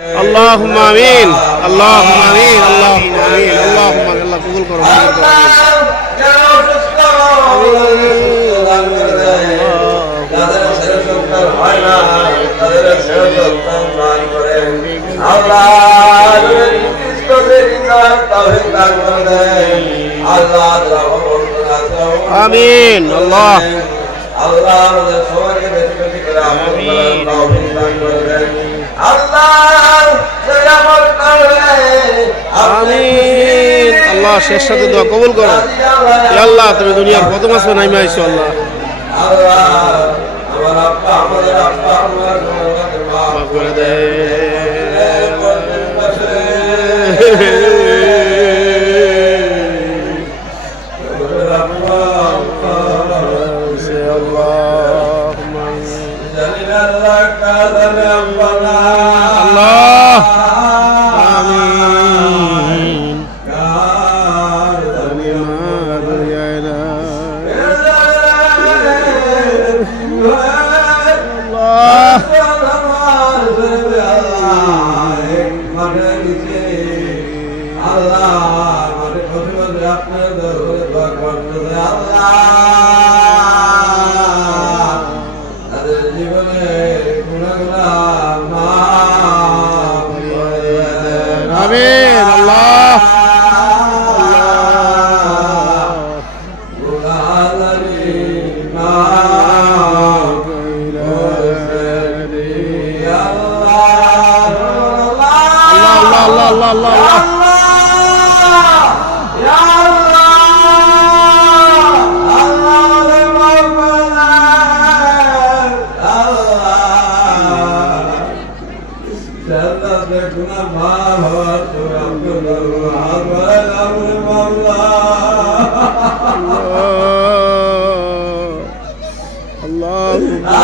اللهم امين اللهم امين اللهم امين اللهم আল্লাহ কবুল করো কবুল করো আমিন। আমিন আল্লাহ আল্লাহ আমাদের সবাইকে বেশি বেশি করে আমল করার তৌফিক দান করবেন আল্লাহ আল্লাহ শেষ সাথে দোয়া কবুল করো। আল্লাহ। তুমি দুনিয়ার প্রথম আসবে নাইমে আইসো আল্লাহ। আল্লাহ আমার আব্বা আমাদের আব্বা আমার করে দে குணகுணா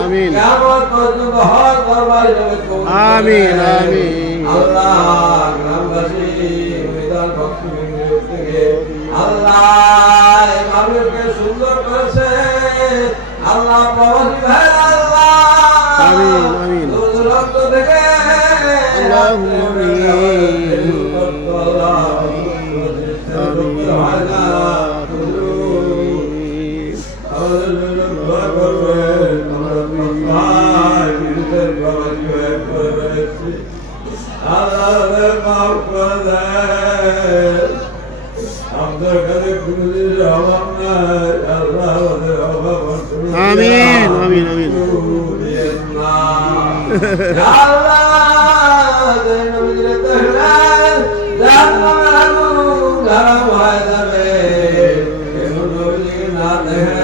আমিন। আমিন, আমিন। আল্লাহ গ্রামবাসী থেকে আল্লাহ এই সুন্দর করেছে আল্লাহ প্রবাসী ভাই আল্লাহ আমিন, আমিন। দূর দূরান্ত থেকে আল্লাহুম্মা আমাদের কাছে কোনদিন অভাব নাই আল্লাহ আমাদের অভাব আমিন আমিন আমিন আল্লাহ না দেখে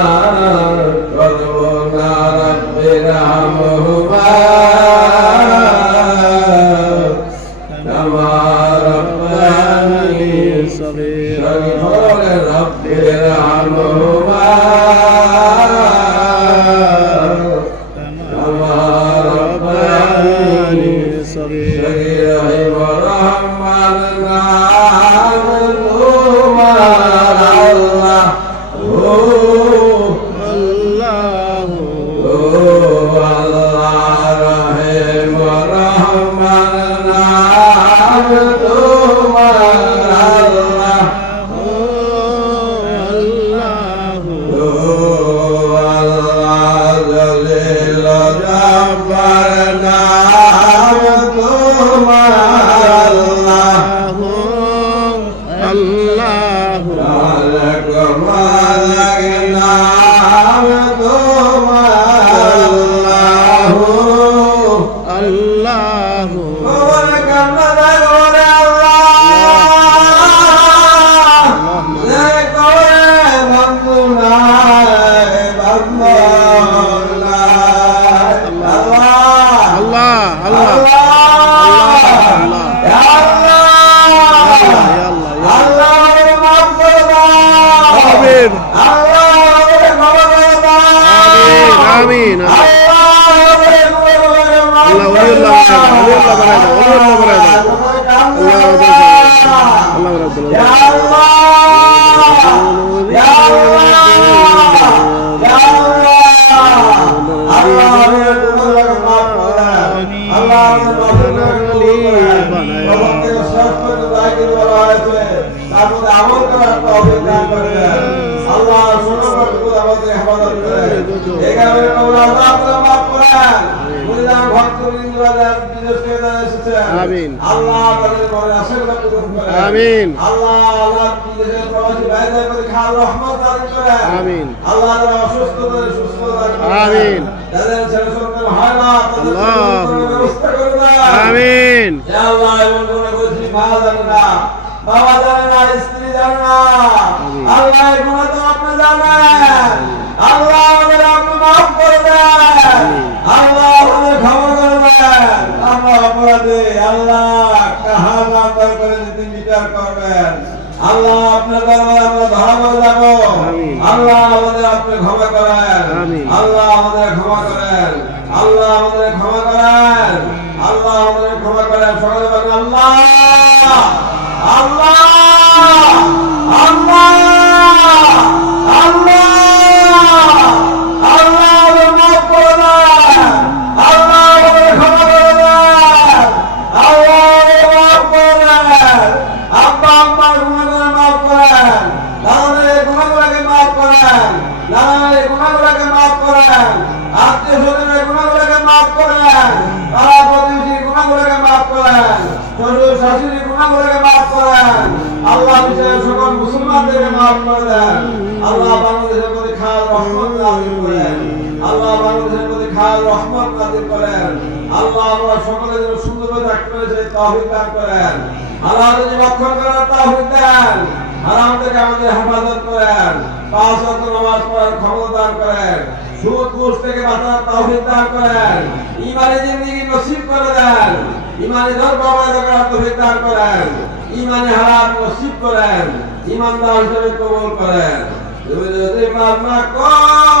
la. করেন আমিন। আল্লাহ আল্লাহ বিদেশের প্রবাসী ভাইদের প্রতি খাল রহমত দান করেন আমিন। আল্লাহ যারা অসুস্থ তাদের সুস্থ দান করেন আমিন। যাদের ছেলে সন্তান হয় না তাদের ব্যবস্থা করে দেন আমিন ইয়া আল্লাহ এমন কোন বলছি মা জানে না বাবা জানে না স্ত্রী জানে না আল্লাহ এই গুণা তো আপনি জানেন আল্লাহ আমাদের আল্লাহ আপনার দরবারে আমরা ধরা পড়ে যাব। আল্লাহ আমাদের আপনি ক্ষমা করেন। আল্লাহ আমাদের ক্ষমা করেন। আল্লাহ আমাদের ক্ষমা করেন। আল্লাহ আমাদের ক্ষমা করেন। সকলে আল্লাহ! আল্লাহ আল্লাহ আল্লাহ আমাদের মাফ করে দেন আল্লাহ আমাদের ক্ষমা করে দেন আল্লাহ আমাদের মাফ করে দেন আব্বা আম্মার গুণাগুলো মাফ করেন দাদাদের গুণাগুলোকে মাফ করেন নানাদের গুণাগুলোকে মাফ করেন। আত্মীয় স্বজনের গুণাগুলোকে মাফ করেন। পাড়া প্রতিবেশীর গুণাগুলোকে মাফ করেন। শ্বশুর শাশুড়ির গুণাগুলোকে মাফ করেন। আল্লাহ বিশ্বের সকল মুসলমানদেরকে মাফ করে দেন। আল্লাহ বাংলাদেশের প্রতি খাল রহমত নাজিল করেন। আল্লাহ বাংলাদেশের প্রতি খাল রহমত নাজিল করেন। আল্লাহ আমরা সকলে যেন সুন্দরভাবে থাকতে পারে সেই দান করেন। আল্লাহ যদি রক্ষণ করার তহবিল দেন। হারাম আমাদেরকে আমাদের হেফাজত করেন। পাঁচ ওয়াক্ত নামাজ পড়ার ক্ষমতা দান করেন। সুদ, ঘুষ থেকে বাঁচার দান করেন। ইমানে নসিব করে দেন। ইমানে করার দান করেন। ইমানে হারাম নসিব করেন। ইমানদার হিসেবে কবুল করেন। তুমি যদি না করো।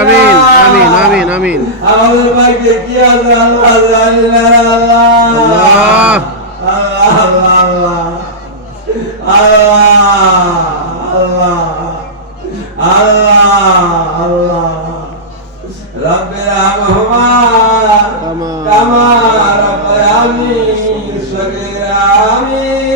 আমিন আমিন আমিন আমিন। আমাদের ভাগ্যে কি আছে? আল্লাহ জানি আল্লাহ। আল্লাহ। আল্লাহ আল্লাহ আল্লাহ। রব্বির আহমা কামা রব্বায়ানি সগীরা আমিন।